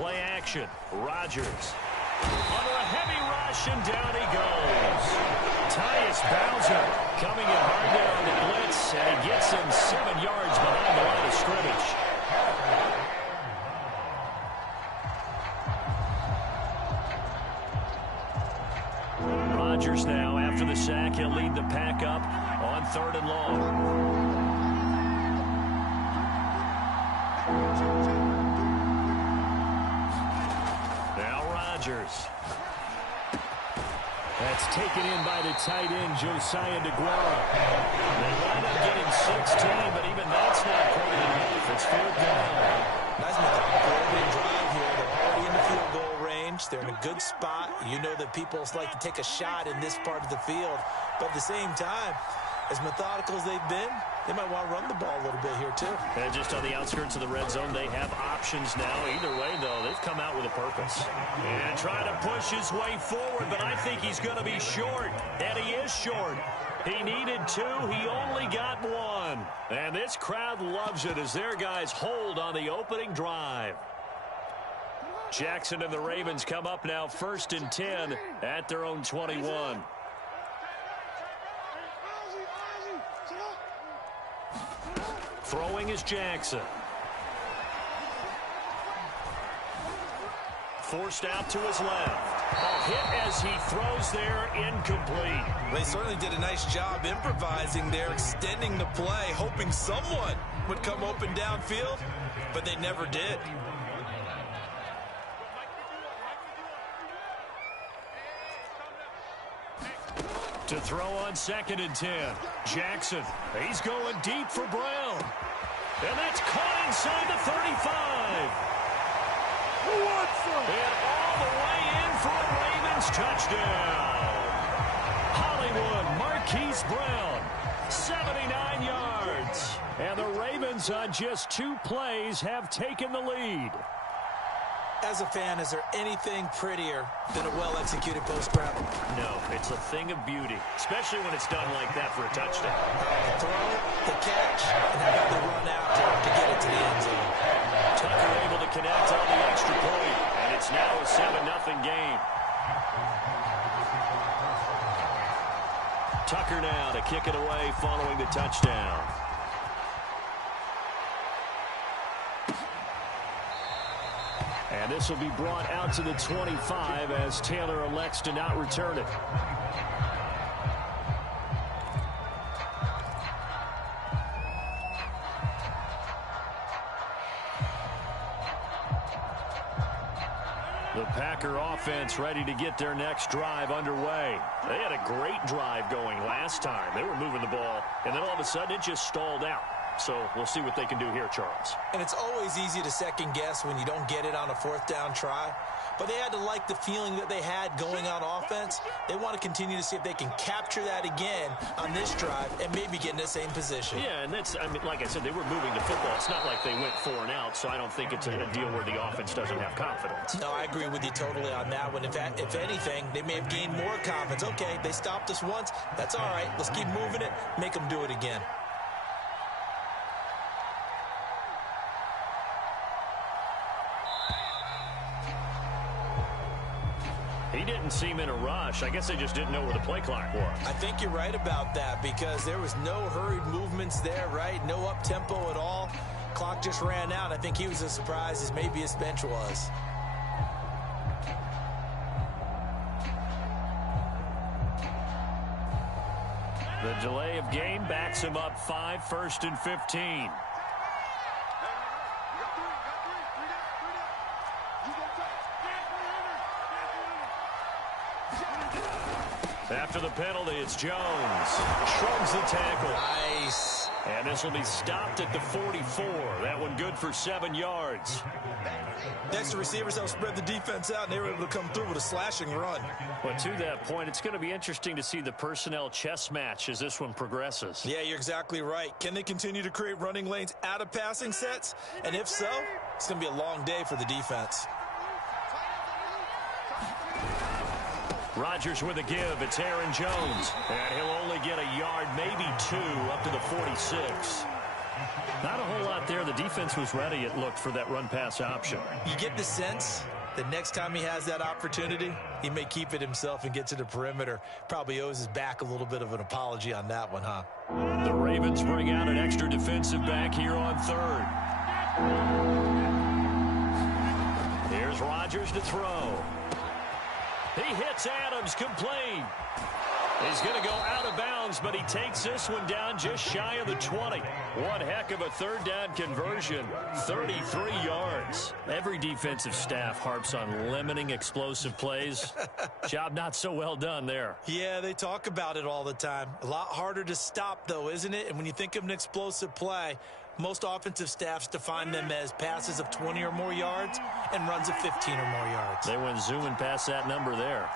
Play action. Rodgers. Under a heavy rush, and down he goes. Tyus Bowser coming in hard there on the blitz, and he gets him 7 yards behind the line of scrimmage. Rodgers now, after the sack, he'll lead the pack up on 3rd and long. Now Rodgers. That's taken in by the tight end, Josiah DeGuara. They wind up getting 16, but even that's not quite enough. It's 4th down. Nice methodical opening drive here. They're already in the field goal range. They're in a good spot. You know that people like to take a shot in this part of the field. But at the same time, as methodical as they've been, they might want to run the ball a little bit here, too. And just on the outskirts of the red zone, they have options now. Either way, though, they've come out with a purpose. And trying to push his way forward, but I think he's going to be short. And he is short. He needed 2. He only got 1. And this crowd loves it as their guys hold on the opening drive. Jackson and the Ravens come up now 1st and 10 at their own 21. Throwing is Jackson. Forced out to his left. A hit as he throws there, incomplete. They certainly did a nice job improvising there, extending the play, hoping someone would come open downfield, but they never did. To throw on 2nd and 10. Jackson, he's going deep for Brown. And that's caught inside the 35. And all the way in for a Ravens touchdown. Hollywood Marquise Brown, 79 yards. And the Ravens on just 2 plays have taken the lead. As a fan, is there anything prettier than a well-executed post-route? No, it's a thing of beauty, especially when it's done like that for a touchdown. The throw, the catch, and how about the run out to get it to the end zone. Tucker able to connect on the extra point, and it's now a 7-0 game. Tucker now to kick it away following the touchdown. And this will be brought out to the 25 as Taylor elects to not return it. The Packer offense ready to get their next drive underway. They had a great drive going last time. They were moving the ball, and then all of a sudden it just stalled out. So we'll see what they can do here, Charles. And it's always easy to second guess when you don't get it on a 4th down try. But they had to like the feeling that they had going on offense. They want to continue to see if they can capture that again on this drive and maybe get in the same position. Yeah, and that's, I mean, like I said, they were moving the football. It's not like they went 4 and out, so I don't think it's a deal where the offense doesn't have confidence. No, I agree with you totally on that one. In fact, if anything, they may have gained more confidence. Okay, they stopped us once. That's all right. Let's keep moving it. Make them do it again. He didn't seem in a rush. I guess they just didn't know where the play clock was. I think you're right about that because there was no hurried movements there, right? No up-tempo at all. Clock just ran out. I think he was as surprised as maybe his bench was. The delay of game backs him up 5, 1st and 15. After the penalty, it's Jones. Shrugs the tackle. Nice. And this will be stopped at the 44. That one good for 7 yards. Next, the receivers helped spread the defense out, and they were able to come through with a slashing run. But to that point, it's going to be interesting to see the personnel chess match as this one progresses. Yeah, you're exactly right. Can they continue to create running lanes out of passing sets? And if so, it's going to be a long day for the defense. Rodgers with a give. It's Aaron Jones. And he'll only get a yard, maybe 2, up to the 46. Not a whole lot there. The defense was ready, it looked, for that run-pass option. You get the sense that next time he has that opportunity, he may keep it himself and get to the perimeter. Probably owes his back a little bit of an apology on that one, huh? The Ravens bring out an extra defensive back here on third. Here's Rodgers to throw. He hits Adams complete. He's going to go out of bounds, but he takes this one down just shy of the 20. One heck of a third down conversion, 33 yards. Every defensive staff harps on limiting explosive plays. Job not so well done there. Yeah, they talk about it all the time. A lot harder to stop, though, isn't it? And when you think of an explosive play, most offensive staffs define them as passes of 20 or more yards and runs of 15 or more yards. They went zooming past that number there.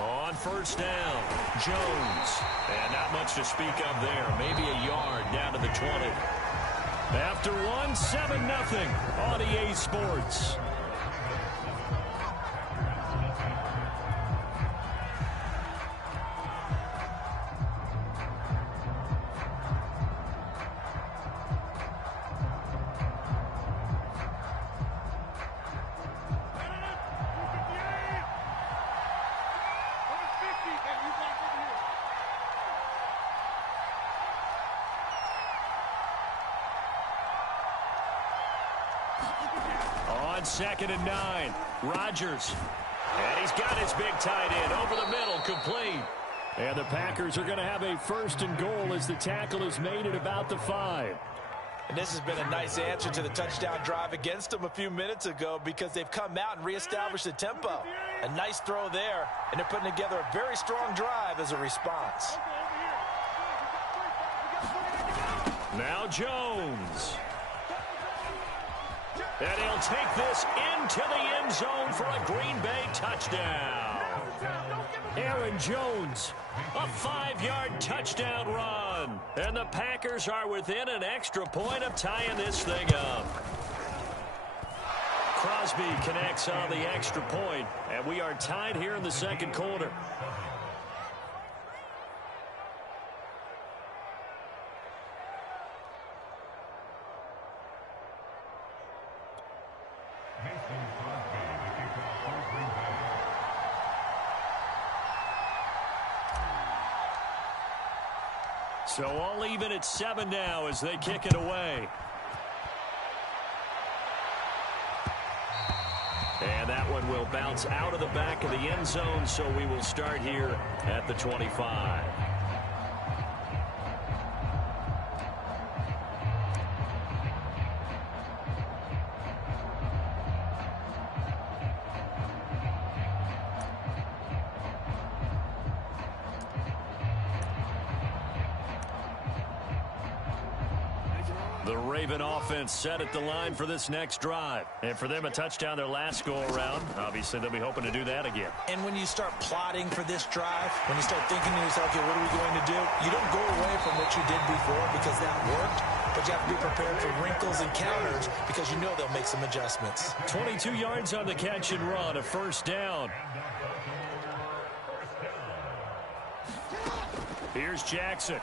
On first down, Jones. And not much to speak of there. Maybe a yard down to the 20. After one, 7-0 on EA Sports. On 2nd and 9, Rodgers. And he's got his big tight end over the middle, complete. And the Packers are going to have a 1st and goal as the tackle is made at about the 5. And this has been a nice answer to the touchdown drive against them a few minutes ago because they've come out and reestablished the tempo. A nice throw there, and they're putting together a very strong drive as a response. Now Jones. And he'll take this into the end zone for a Green Bay touchdown. Aaron Jones, a 5-yard touchdown run. And the Packers are within an extra point of tying this thing up. Crosby connects on the extra point, and we are tied here in the second quarter. So all even at 7 now as they kick it away. And that one will bounce out of the back of the end zone, so we will start here at the 25. The Raven offense set at the line for this next drive. And for them, a touchdown their last go-around. Obviously, they'll be hoping to do that again. And when you start plotting for this drive, when you start thinking to yourself, okay, what are we going to do? You don't go away from what you did before because that worked, but you have to be prepared for wrinkles and counters because you know they'll make some adjustments. 22 yards on the catch and run, a 1st down. Here's Jackson.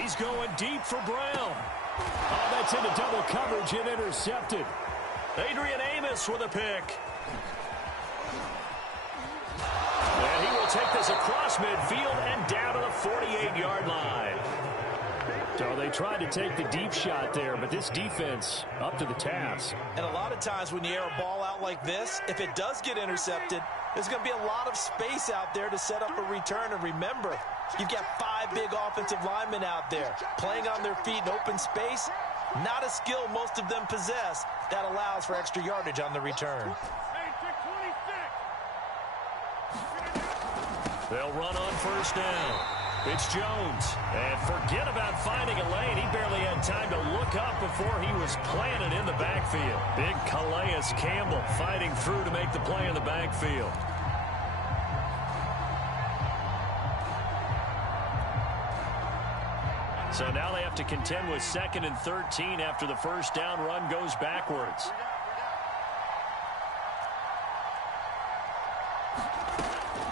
He's going deep for Brown. Oh, that's into double coverage and intercepted. Adrian Amos with a pick. And he will take this across midfield and down to the 48-yard line. So they tried to take the deep shot there, but this defense up to the task. And a lot of times when you air a ball out like this, if it does get intercepted, there's going to be a lot of space out there to set up a return. And remember, you've got 5 big offensive linemen out there playing on their feet in open space. Not a skill most of them possess that allows for extra yardage on the return. They'll run on 1st down. It's Jones. And forget about finding a lane. He barely had time to look up before he was planted in the backfield. Big Calais Campbell fighting through to make the play in the backfield. So now they have to contend with 2nd and 13 after the 1st down run goes backwards.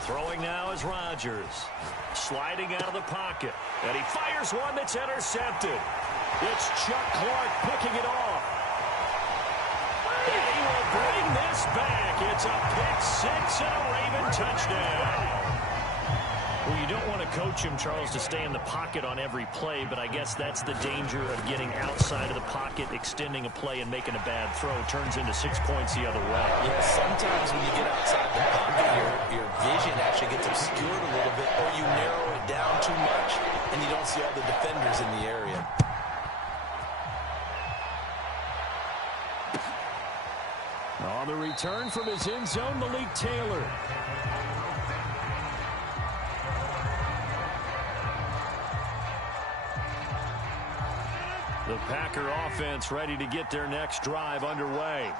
Throwing now is Rodgers. Sliding out of the pocket. And he fires one that's intercepted. It's Chuck Clark picking it off. And he will bring this back. It's a pick 6 and a Raven touchdown. Well, you don't want to coach him, Charles, to stay in the pocket on every play, but I guess that's the danger of getting outside of the pocket, extending a play, and making a bad throw. Turns into 6 points the other way. Yeah, sometimes when you get outside the pocket, your vision actually gets obscured a little bit, or you narrow it down too much, and you don't see all the defenders in the area. On the return from his end zone, Malik Taylor. The Packer offense ready to get their next drive underway.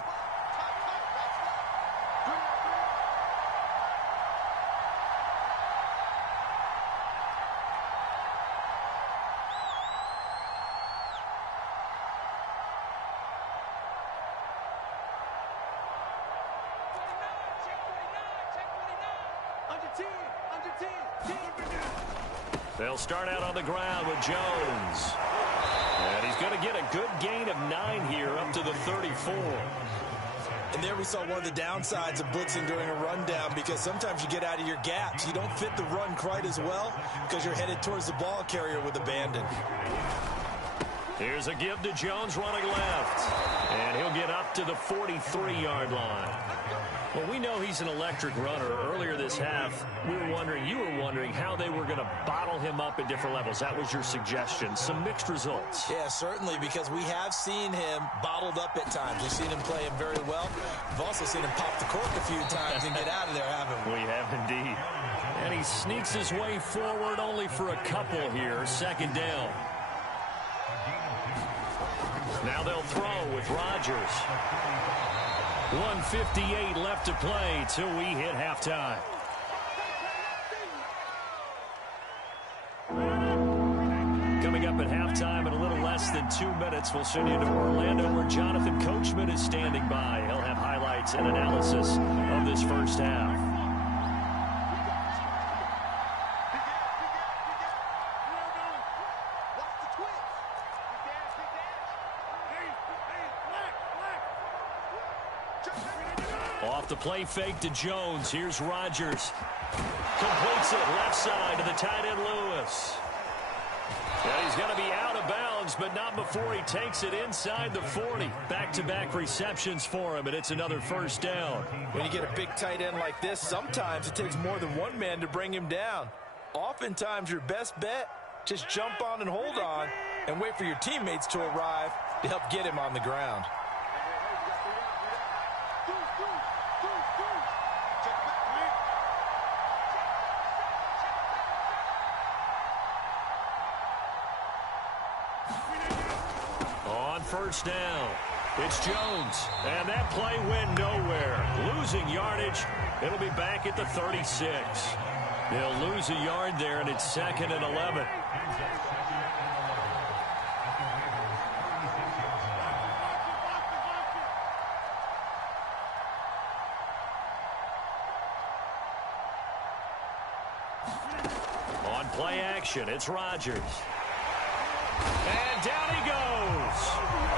They'll start out on the ground with Jones. And he's going to get a good gain of 9 here up to the 34. And there we saw one of the downsides of blitzing during a rundown, because sometimes you get out of your gaps. You don't fit the run quite as well because you're headed towards the ball carrier with abandon. Here's a give to Jones running left. And he'll get up to the 43-yard line. Well, we know he's an electric runner. Earlier this half, you were wondering how they were going to bottle him up at different levels. That was your suggestion. Some mixed results. Yeah, certainly, because we have seen him bottled up at times. We've seen him play him very well. We've also seen him pop the cork a few times and get out of there, haven't we? We have indeed. And he sneaks his way forward only for a couple here. Second down. Now they'll throw with Rodgers. 1:58 left to play till we hit halftime. Coming up at halftime in a little less than 2 minutes, we'll send you to Orlando where Jonathan Coachman is standing by. He'll have highlights and analysis of this first half. Off the play fake to Jones. Here's Rodgers. Completes it left side to the tight end Lewis. And he's going to be out of bounds, but not before he takes it inside the 40. Back-to-back receptions for him, and it's another first down. When you get a big tight end like this, sometimes it takes more than one man to bring him down. Oftentimes, your best bet, just jump on and hold on and wait for your teammates to arrive to help get him on the ground. First down. It's Jones. And that play went nowhere. Losing yardage. It'll be back at the 36. They'll lose a yard there, and it's 2nd and 11. On play action, it's Rodgers. And down he goes.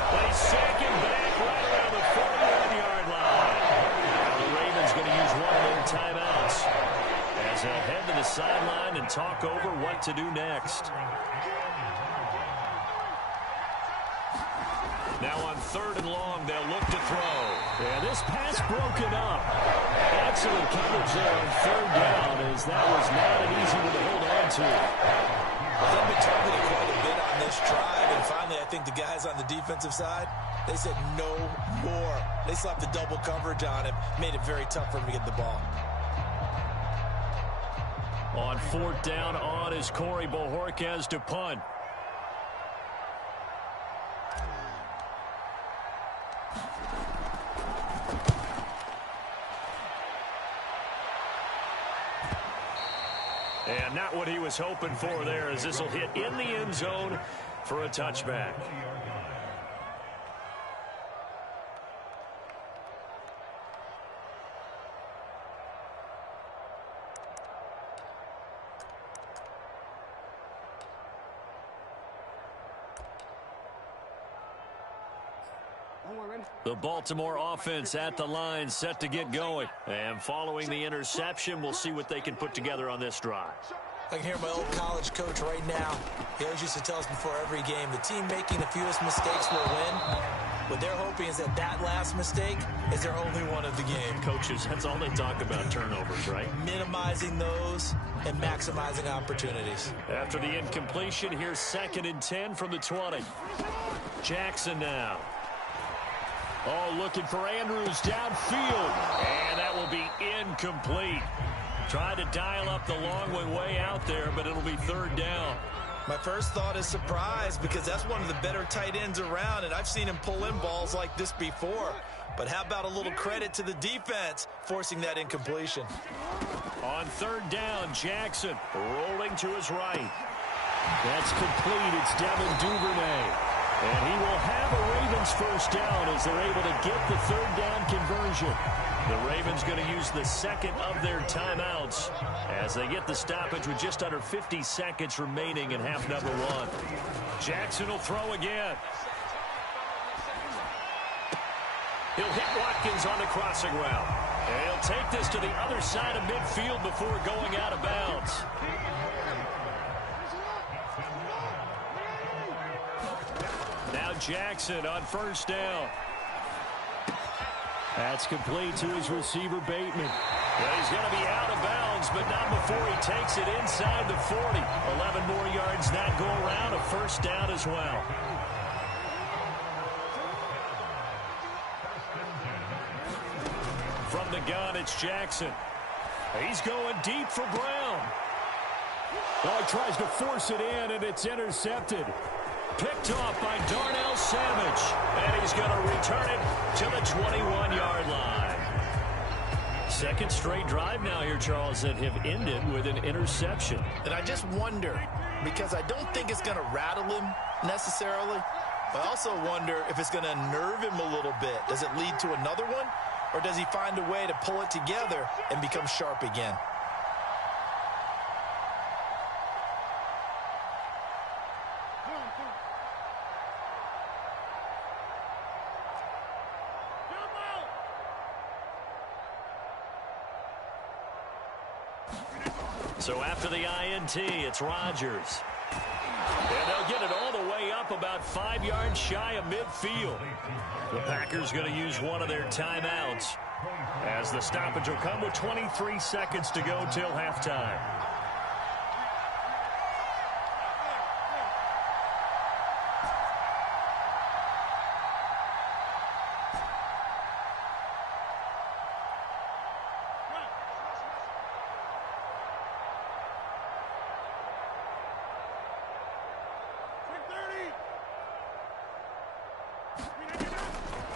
They sack him back right around the 41-yard line. Now the Ravens going to use one of their timeouts as they'll head to the sideline and talk over what to do next. Now on 3rd and long, they'll look to throw. And this pass broken up. Excellent coverage there on 3rd down, as that was not an easy one to hold on to. They've been targeted quite a bit on this drive, and finally I think the guys on the defensive side, they said no more. They slapped the double coverage on him, made it very tough for him to get the ball. On 4th down, on is Corey Bojorquez to punt. And not what he was hoping for there, as this will hit in the end zone for a touchback. The Baltimore offense at the line, set to get going. And following the interception, we'll see what they can put together on this drive. I can hear my old college coach right now. He always used to tell us before every game, the team making the fewest mistakes will win. What they're hoping is that that last mistake is their only one of the game. Coaches, that's all they talk about, turnovers, right? Minimizing those and maximizing opportunities. After the incompletion, here's 2nd and 10 from the 20. Jackson now. Oh, looking for Andrews downfield. And that will be incomplete. Tried to dial up the long way out there, but it'll be 3rd down. My first thought is surprise because that's one of the better tight ends around, and I've seen him pull in balls like this before. But how about a little credit to the defense forcing that incompletion? On 3rd down, Jackson rolling to his right. That's complete. It's Devin Duvernay. And he will have a Ravens 1st down as they're able to get the 3rd down conversion. The Ravens going to use the 2nd of their timeouts as they get the stoppage with just under 50 seconds remaining in half number 1. Jackson will throw again. He'll hit Watkins on the crossing route. And he'll take this to the other side of midfield before going out of bounds. Now Jackson on 1st down. That's complete to his receiver, Bateman. Well, he's going to be out of bounds, but not before he takes it inside the 40. 11 more yards that go around, a 1st down as well. From the gun, it's Jackson. He's going deep for Brown. Oh, he tries to force it in, and it's intercepted. Picked off by Darnell Savage. And he's going to return it to the 21-yard line. 2nd straight drive now here, Charles, that have ended with an interception. And I just wonder, because I don't think it's going to rattle him necessarily. I also wonder if it's going to unnerve him a little bit. Does it lead to another one? Or does he find a way to pull it together and become sharp again? So after the INT, it's Rodgers. And they'll get it all the way up about 5 yards shy of midfield. The Packers going to use one of their timeouts as the stoppage will come with 23 seconds to go till halftime.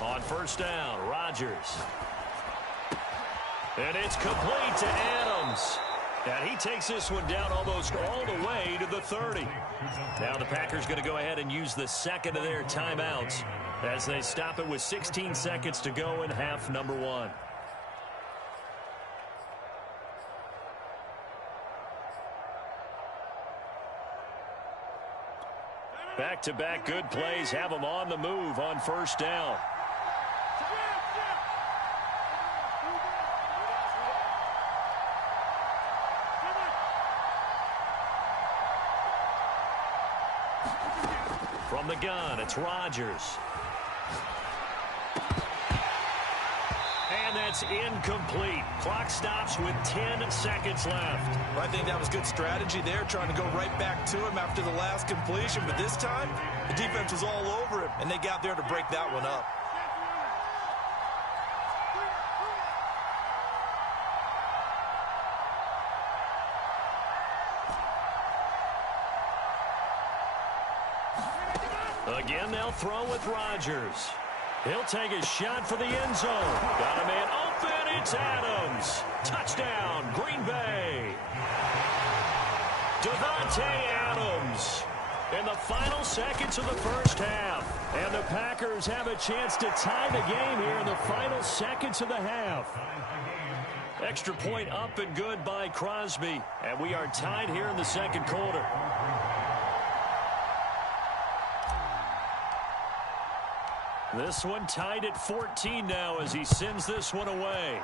On 1st down, Rodgers. And it's complete to Adams. And he takes this one down almost all the way to the 30. Now the Packers going to go ahead and use the 2nd of their timeouts as they stop it with 16 seconds to go in half number 1. Back-to-back good plays have them on the move on 1st down. From the gun, it's Rodgers. And that's incomplete. Clock stops with 10 seconds left. Well, I think that was good strategy there, trying to go right back to him after the last completion. But this time, the defense was all over him, and they got there to break that one up. Again, they'll throw with Rodgers. He'll take a shot for the end zone. Got a man open. It's Adams. Touchdown, Green Bay. Davante Adams in the final seconds of the 1st half. And the Packers have a chance to tie the game here in the final seconds of the half. Extra point up and good by Crosby. And we are tied here in the 2nd quarter. This one tied at 14 now as he sends this one away.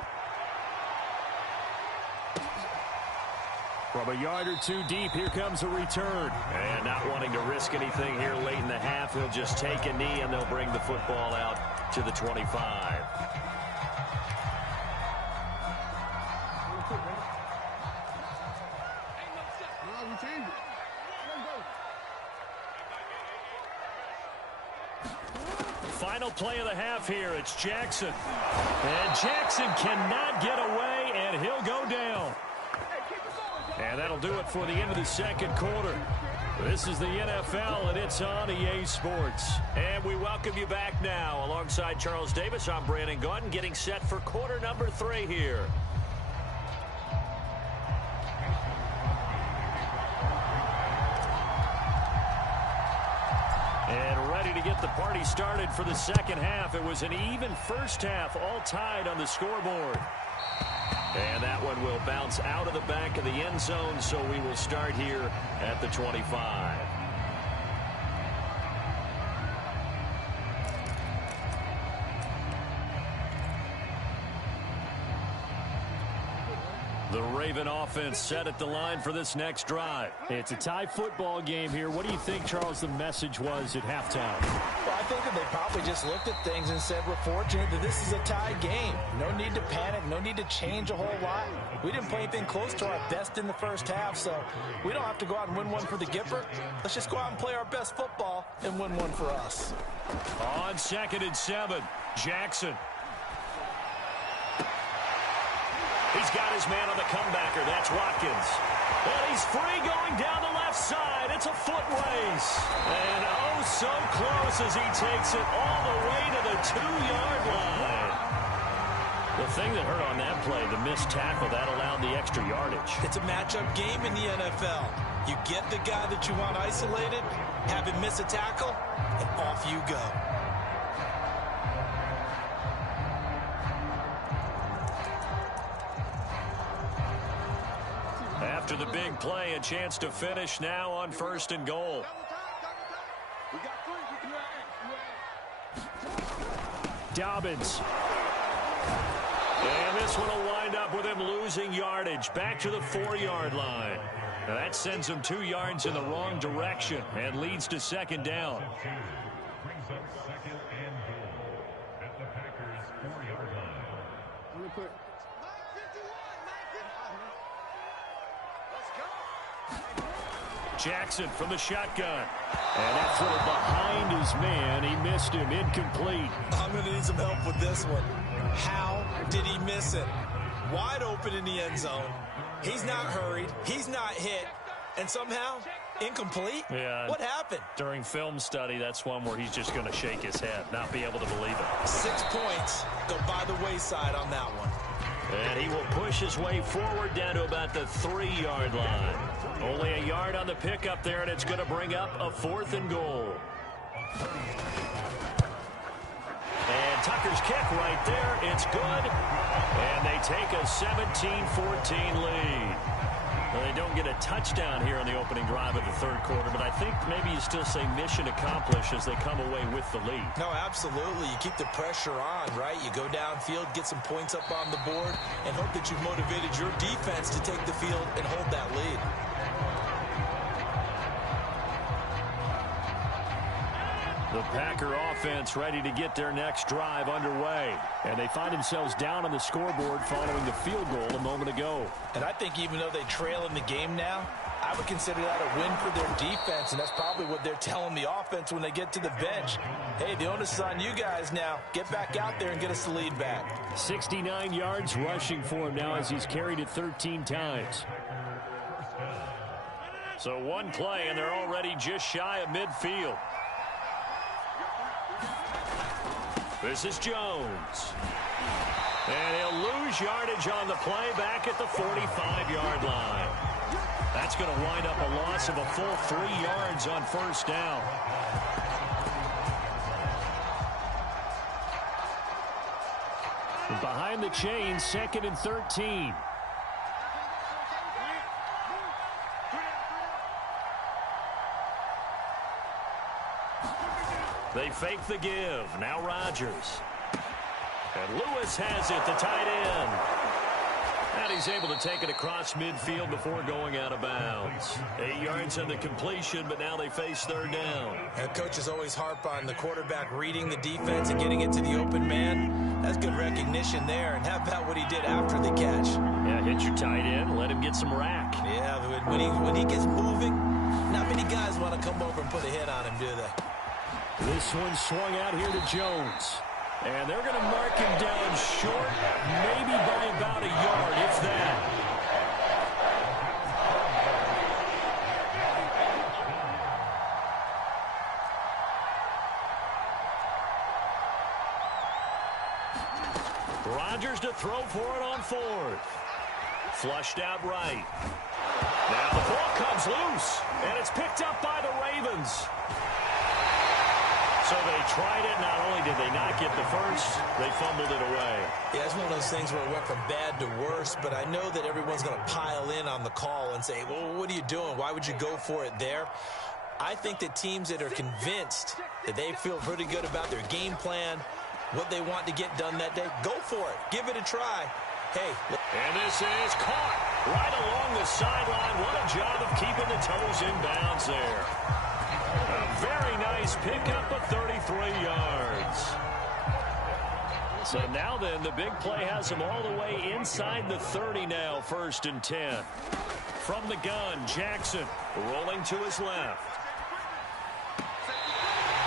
From a yard or two deep, here comes a return. And not wanting to risk anything here late in the half, he'll just take a knee and they'll bring the football out to the 25. Final play of the half here. It's Jackson. And Jackson cannot get away, and he'll go down. And that'll do it for the end of the second quarter. This is the NFL, and it's on EA Sports. And we welcome you back now. Alongside Charles Davis, I'm Brandon Gaudin, getting set for quarter number 3 here. And ready to get the party started for the second half. It was an even first half, all tied on the scoreboard. And that one will bounce out of the back of the end zone, so we will start here at the 25. The Raven offense set at the line for this next drive. It's a tie football game here. What do you think, Charles, the message was at halftime? Well, I think that they probably just looked at things and said, we're fortunate that this is a tie game. No need to panic. No need to change a whole lot. We didn't play anything close to our best in the first half, so we don't have to go out and win one for the Gipper. Let's just go out and play our best football and win one for us. On 2nd and 7, Jackson. He's got his man on the comebacker. That's Watkins. And he's free going down the left side. It's a foot race. And oh, so close as he takes it all the way to the 2-yard line. The thing that hurt on that play, the missed tackle, that allowed the extra yardage. It's a matchup game in the NFL. You get the guy that you want isolated, have him miss a tackle, and off you go. After the big play, a chance to finish now on 1st and goal. Dobbins. And this one will wind up with him losing yardage back to the 4-yard line. Now that sends him 2 yards in the wrong direction and leads to 2nd down. Brings up 2nd and goal at the Packers' 4-yard line. Real quick. Jackson from the shotgun. And that throw behind his man. He missed him. Incomplete. I'm going to need some help with this one. How did he miss it? Wide open in the end zone. He's not hurried. He's not hit. And somehow, incomplete? Yeah. What happened? During film study, that's one where he's just going to shake his head, not be able to believe it. 6 points go by the wayside on that one. And he will push his way forward down to about the 3-yard line. Only a yard on the pickup there, and it's going to bring up a 4th and goal. And Tucker's kick right there. It's good. And they take a 17-14 lead. Well, they don't get a touchdown here on the opening drive of the 3rd quarter, but I think maybe you still say mission accomplished as they come away with the lead. No, absolutely. You keep the pressure on, right? You go downfield, get some points up on the board, and hope that you've motivated your defense to take the field and hold that lead. The Packer offense ready to get their next drive underway. And they find themselves down on the scoreboard following the field goal a moment ago. And I think even though they trail in the game now, I would consider that a win for their defense, and that's probably what they're telling the offense when they get to the bench. Hey, the onus is on you guys now. Get back out there and get us the lead back. 69 yards rushing for him now as he's carried it 13 times. So one play, and they're already just shy of midfield. This is Jones. And he'll lose yardage on the play back at the 45-yard line. That's going to wind up a loss of a full 3 yards on 1st down. And behind the chains, 2nd and 13. They They fake the give. Now Rodgers. And Lewis has it, the tight end. And he's able to take it across midfield before going out of bounds. 8 yards on the completion, but now they face third down. And coaches always harp on the quarterback reading the defense and getting it to the open man. That's good recognition there. And how about what he did after the catch? Yeah, hit your tight end, let him get some rack. Yeah, when he gets moving, not many guys want to come over and put a hit on him, do they? This one swung out here to Jones. And they're going to mark him down short, maybe by about a yard, if that. Rodgers to throw for it on fourth. Flushed out right. Now the ball comes loose, and it's picked up by the Ravens. So they tried it. Not only did they not get the first, they fumbled it away. Yeah, it's one of those things where it went from bad to worse, but I know that everyone's going to pile in on the call and say, well, what are you doing? Why would you go for it there? I think that teams that are convinced that they feel pretty good about their game plan, what they want to get done that day, go for it. Give it a try. Hey. And this is caught right along the sideline. What a job of keeping the toes in bounds there. A very nice pickup of 33 yards. So now then, the big play has him all the way inside the 30 now, 1st and 10. From the gun, Jackson rolling to his left.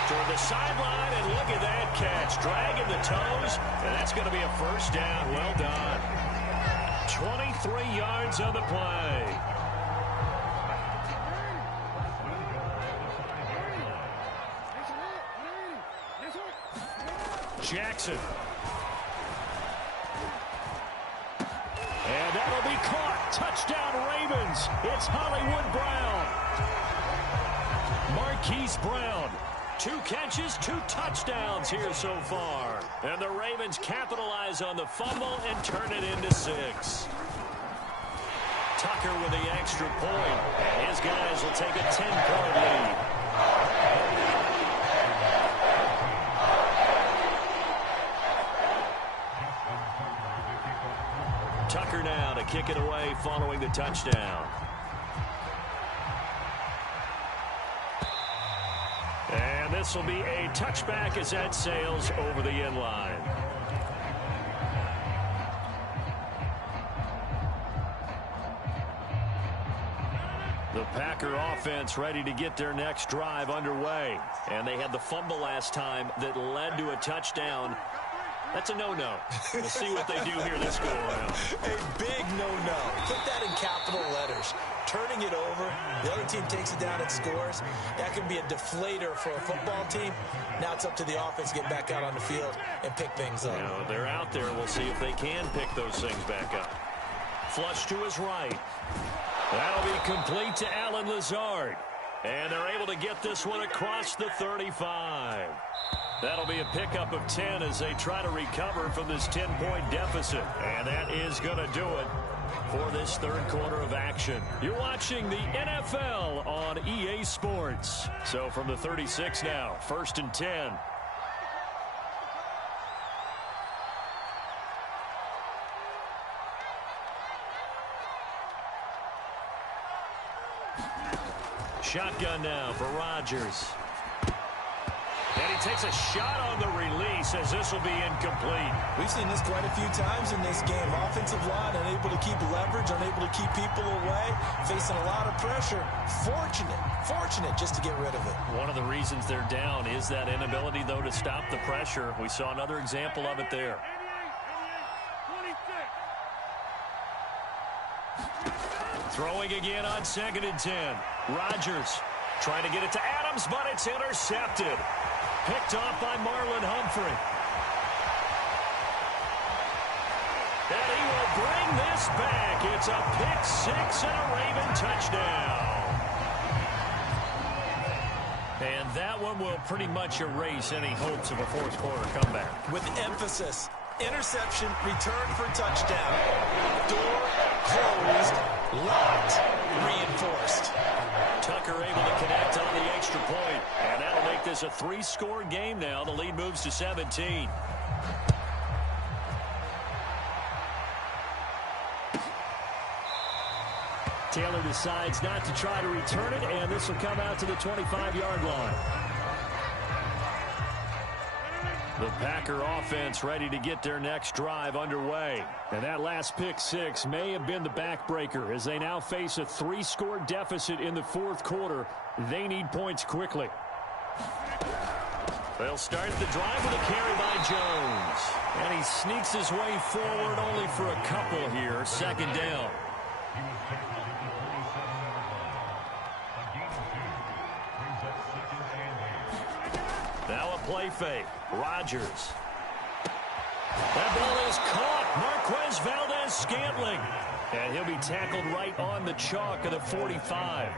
Toward the sideline, and look at that catch. Dragging the toes, and that's going to be a first down. Well done. 23 yards on the play. Jackson. And that'll be caught. Touchdown Ravens. It's Hollywood Brown. Marquise Brown. 2 catches, 2 touchdowns here so far. And the Ravens capitalize on the fumble and turn it into 6. Tucker with the extra point. And his guys will take a 10-point lead. Tucker now to kick it away following the touchdown. And this will be a touchback as that sails over the end line. The Packer offense ready to get their next drive underway. And they had the fumble last time that led to a touchdown. That's a no-no. We'll see what they do here this go-around. A big no-no. Put that in capital letters. Turning it over, the other team takes it down and scores. That can be a deflator for a football team. Now it's up to the offense to get back out on the field and pick things up. You know, they're out there. We'll see if they can pick those things back up. Flush to his right. That'll be complete to Allen Lazard. And they're able to get this one across the 35. That'll be a pickup of 10 as they try to recover from this 10-point deficit. And that is going to do it for this third quarter of action. You're watching the NFL on EA Sports. So from the 36 now, 1st and 10. Shotgun now for Rodgers. And he takes a shot on the release as this will be incomplete. We've seen this quite a few times in this game. Offensive line unable to keep leverage, unable to keep people away, facing a lot of pressure. Fortunate just to get rid of it. One of the reasons they're down is that inability, though, to stop the pressure. We saw another example of it there. Throwing again on 2nd and 10. Rodgers trying to get it to Adams, but it's intercepted. Picked off by Marlon Humphrey. And he will bring this back. It's a pick 6 and a Raven touchdown. And that one will pretty much erase any hopes of a fourth quarter comeback. With emphasis, interception, return for touchdown. Door closed, locked, reinforced. Tucker able to connect on the extra point, and that'll make this a three-score game now. The lead moves to 17. Taylor decides not to try to return it, and this will come out to the 25-yard line. The Packer offense ready to get their next drive underway. And that last pick six may have been the backbreaker as they now face a three-score deficit in the fourth quarter. They need points quickly. They'll start the drive with a carry by Jones. And he sneaks his way forward only for a couple here. Second down. Now a play fake. Rodgers. That ball is caught. Marquez Valdez-Scantling. And he'll be tackled right on the chalk of the 45.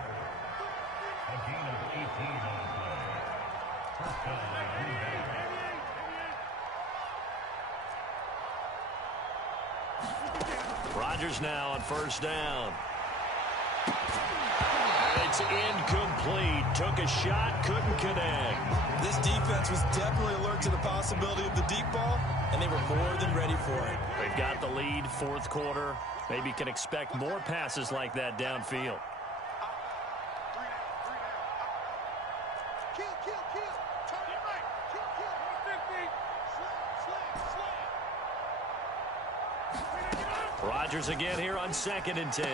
Rodgers now on first down. And it's incomplete. Took a shot, couldn't connect. This defense was definitely alert to the possibility of the deep ball, and they were more than ready for it. They've got the lead, fourth quarter. Maybe can expect more passes like that downfield. Rodgers again here on 2nd and 10.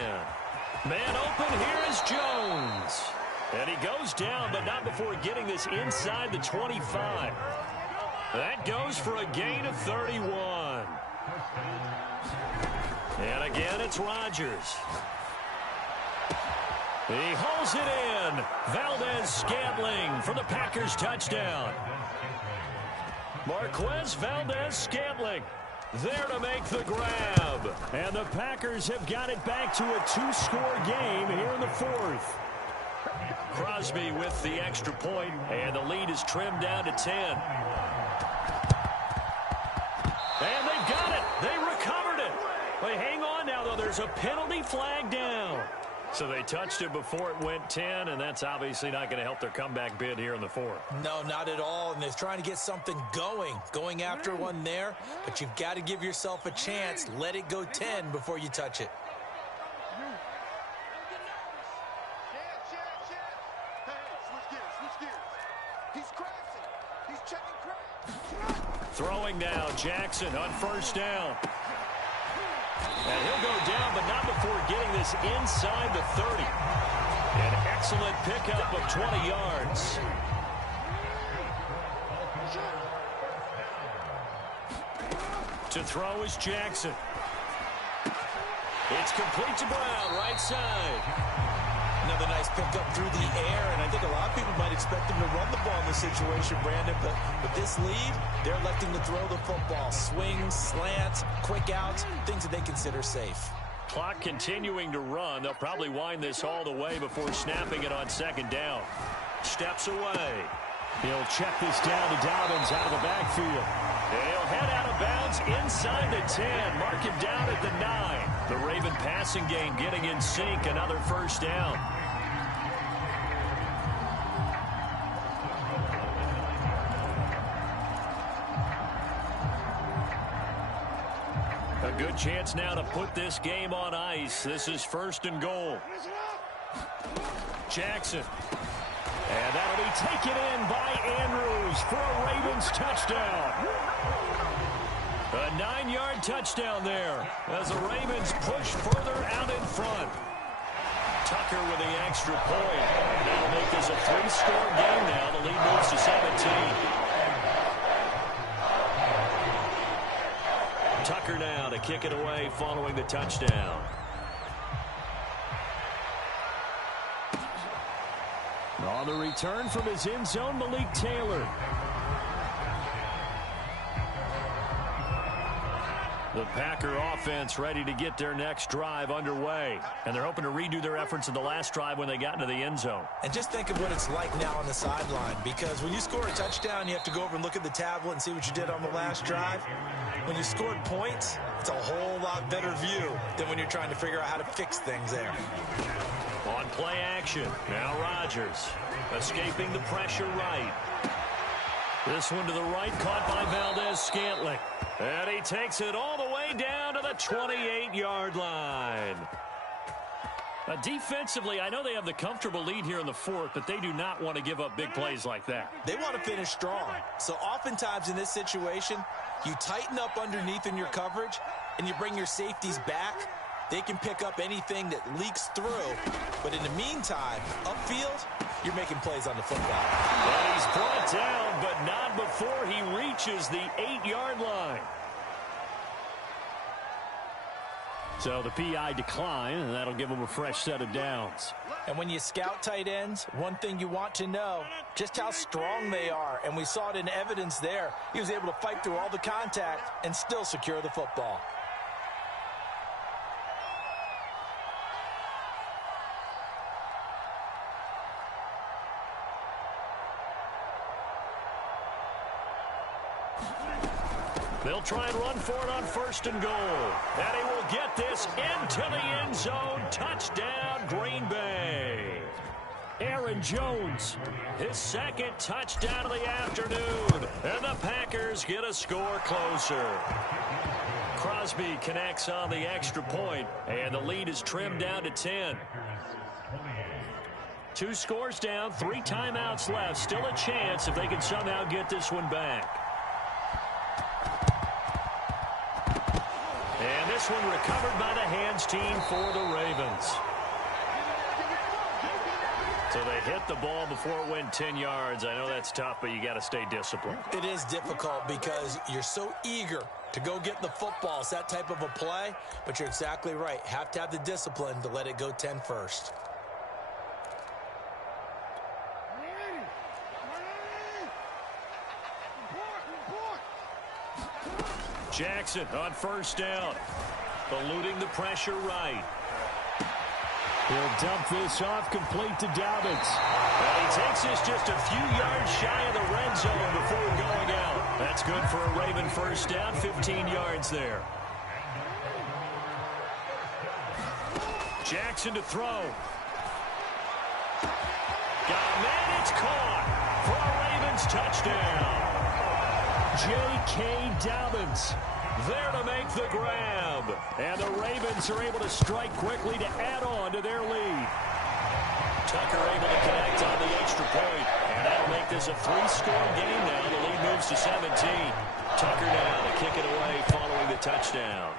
Man open, here is Jones. And he goes down, but not before getting this inside the 25. That goes for a gain of 31. And again, it's Rodgers. He hauls it in. Valdez-Scantling for the Packers touchdown. Marquez Valdez-Scantling there to make the grab. And the Packers have got it back to a two-score game here in the fourth. Crosby with the extra point, and the lead is trimmed down to 10. And they've got it. They recovered it. They hang on now, though. There's a penalty flag down. So they touched it before it went 10, and that's obviously not going to help their comeback bid here in the fourth. No, not at all, and they're trying to get something going after one there, but you've got to give yourself a chance. Let it go 10 before you touch it. Throwing now, Jackson on first down. And he'll go down, but not before getting this inside the 30. An excellent pickup of 20 yards. To throw is Jackson. It's complete to Brown, right side. Another nice pickup through the air, and I think a lot of people might expect him to run the ball in this situation, Brandon, but with this lead, they're electing to throw the football. Swings, slants, quick outs, things that they consider safe. Clock continuing to run. They'll probably wind this all the way before snapping it on second down. Steps away. He'll check this down to Dobbins out of the backfield. He'll head out of bounds inside the 10. Mark him down at the 9. The Raven passing game getting in sync. Another first down. A good chance now to put this game on ice. This is 1st and goal. Jackson. And that'll be taken in by Andrews for a Ravens touchdown. A 9-yard touchdown there as the Ravens push further out in front. Tucker with the extra point. That'll make this a 3-score game now. The lead moves to 17. Tucker now to kick it away following the touchdown. On the return from his end zone, Malik Taylor. The Packer offense ready to get their next drive underway. And they're hoping to redo their efforts in the last drive when they got into the end zone. And just think of what it's like now on the sideline, because when you score a touchdown, you have to go over and look at the tablet and see what you did on the last drive. When you scored points, it's a whole lot better view than when you're trying to figure out how to fix things there. On play action, now Rodgers escaping the pressure right. This one to the right, caught by Valdez-Scantling. And he takes it all the way down to the 28-yard line. Defensively, I know they have the comfortable lead here in the fourth, but they do not want to give up big plays like that. They want to finish strong. So oftentimes in this situation, you tighten up underneath in your coverage, and you bring your safeties back. They can pick up anything that leaks through. But in the meantime, upfield, you're making plays on the football. Well, he's brought down, but not before he reaches the 8-yard line. So the PI decline, and that'll give him a fresh set of downs. And when you scout tight ends, one thing you want to know, just how strong they are. And we saw it in evidence there. He was able to fight through all the contact and still secure the football. They'll try and run for it on 1st and goal. And he will get this into the end zone. Touchdown, Green Bay. Aaron Jones, his second touchdown of the afternoon. And the Packers get a score closer. Crosby connects on the extra point, and the lead is trimmed down to 10. 2 scores down, 3 timeouts left. Still a chance if they can somehow get this one back. And this one recovered by the hands team for the Ravens. So they hit the ball before it went 10 yards. I know that's tough, but you got to stay disciplined. It is difficult because you're so eager to go get the football. It's that type of a play, but you're exactly right. Have to have the discipline to let it go 10 first. Jackson on 1st down. Eluding the pressure right. He'll dump this off complete to Dobbins. And he takes this just a few yards shy of the red zone before going out. That's good for a Raven 1st down, 15 yards there. Jackson to throw. Got a man, it's caught for a Ravens touchdown. J.K. Dobbins there to make the grab. And the Ravens are able to strike quickly to add on to their lead. Tucker able to connect on the extra point. And that'll make this a 3-score game now. The lead moves to 17. Tucker now to kick it away following the touchdown.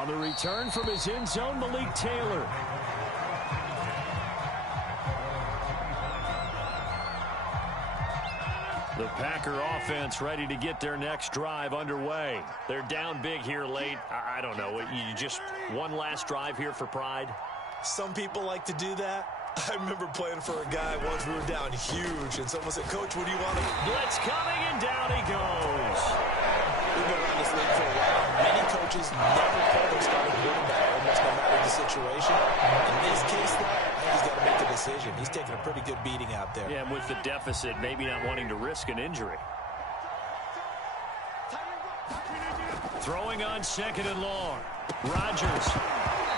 On the return from his end zone, Malik Taylor. The Packer offense ready to get their next drive underway. They're down big here late. I don't know. You just one last drive here for pride? Some people like to do that. I remember playing for a guy once. We were down huge, and someone said, "Coach, what do you want to..." Blitz coming, and down he goes. We've been around this league for a while. Many coaches never pull their starting quarterback, almost no matter the situation. In this case, though, I think he's got to make the decision. He's taking a pretty good beating out there. Yeah, and with the deficit, maybe not wanting to risk an injury. Throwing on 2nd and long. Rodgers.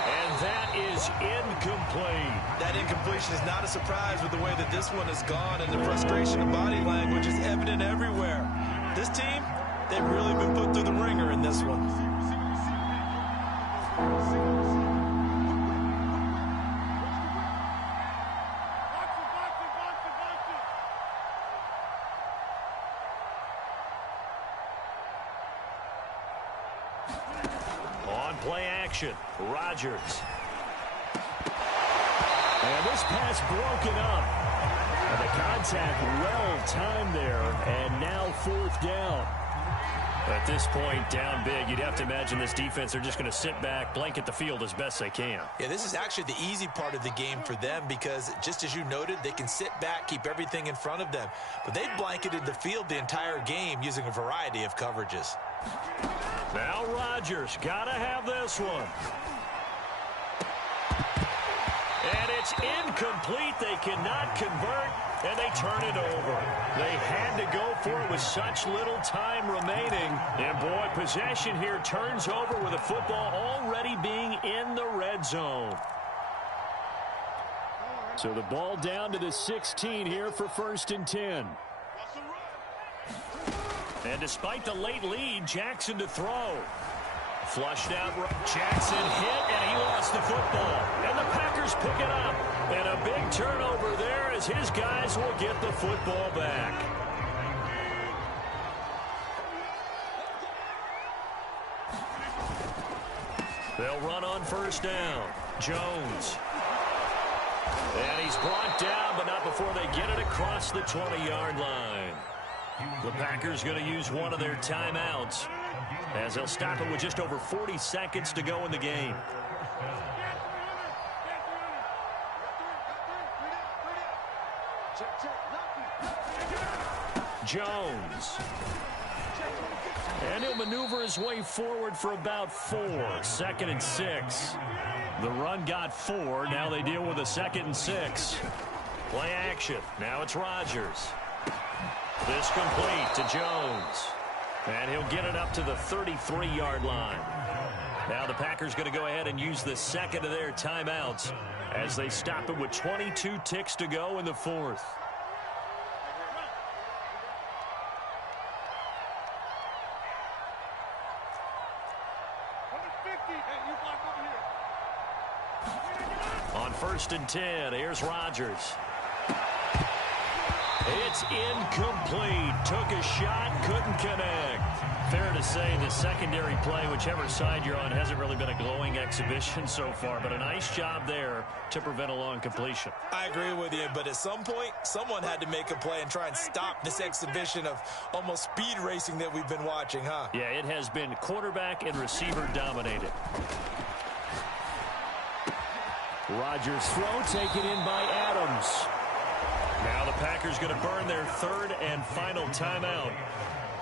And that is incomplete. That incompletion is not a surprise with the way that this one has gone, and the frustration of body language is evident everywhere. This team, they've really been put through the ringer in this one. On play action, Rodgers. And this pass broken up. And the contact well timed there, and now 4th down. At this point, down big, you'd have to imagine this defense are just going to sit back, blanket the field as best they can. Yeah, this is actually the easy part of the game for them because, just as you noted, they can sit back, keep everything in front of them. But they've blanketed the field the entire game using a variety of coverages. Now Rodgers, got to have this one. And it's incomplete. They cannot convert, and they turn it over. They had to go for it with such little time remaining. And, boy, possession here turns over with the football already being in the red zone. So the ball down to the 16 here for 1st and 10. And despite the late lead, Jackson to throw. Flushed out. Jackson hit, and he lost the football. And the Packers pick it up. And a big turnover there as his guys will get the football back. They'll run on 1st down. Jones. And he's brought down, but not before they get it across the 20-yard line. The Packers going to use one of their timeouts as they'll stop it with just over 40 seconds to go in the game. Jones. And he'll maneuver his way forward for about 4. 2nd and 6. The run got 4. Now they deal with a 2nd and 6. Play action. Now it's Rodgers. This complete to Jones. And he'll get it up to the 33-yard line. Now the Packers going to go ahead and use the 2nd of their timeouts as they stop it with 22 ticks to go in the 4th. On 1st and 10, here's Rodgers. It's incomplete. Took a shot, couldn't connect. Fair to say the secondary play, whichever side you're on, hasn't really been a glowing exhibition so far, but a nice job there to prevent a long completion. I agree with you, but at some point, someone had to make a play and try and stop this exhibition of almost speed racing that we've been watching, huh? Yeah, it has been quarterback and receiver dominated. Rodgers' throw taken in by Adams. Now the Packers going to burn their 3rd and final timeout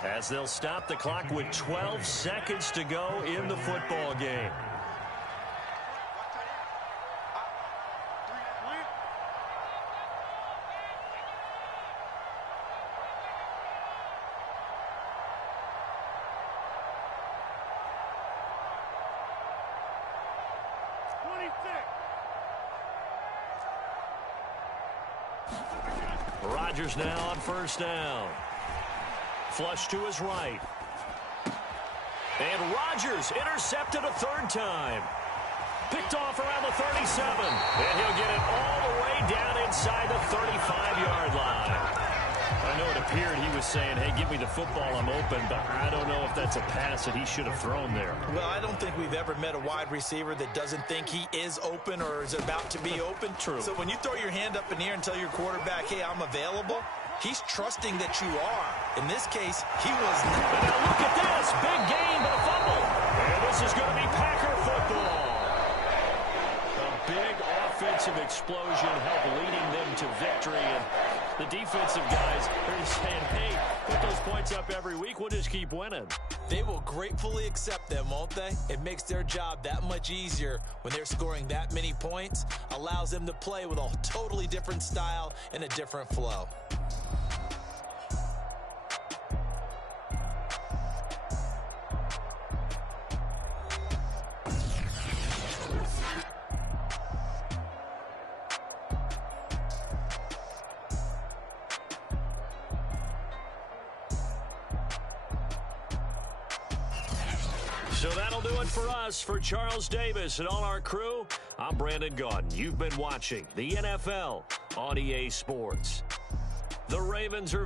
as they'll stop the clock with 12 seconds to go in the football game. Rodgers now on 1st down. Flush to his right. And Rodgers intercepted a 3rd time. Picked off around the 37. And he'll get it all the way down inside the 35-yard line. I know it appeared he was saying, hey, give me the football, I'm open, but I don't know if that's a pass that he should have thrown there. Well, I don't think we've ever met a wide receiver that doesn't think he is open or is about to be open. True. So when you throw your hand up in the air and tell your quarterback, hey, I'm available, he's trusting that you are. In this case, he was not. And now look at this. Big gain, but a fumble. And this is going to be Packer football. A big offensive explosion helped leading them to victory. And the defensive guys are just saying, hey, put those points up every week. We'll just keep winning. They will gratefully accept them, won't they? It makes their job that much easier when they're scoring that many points. Allows them to play with a totally different style and a different flow. So that'll do it for us. For Charles Davis and all our crew, I'm Brandon Gaudin. You've been watching the NFL on EA Sports. The Ravens are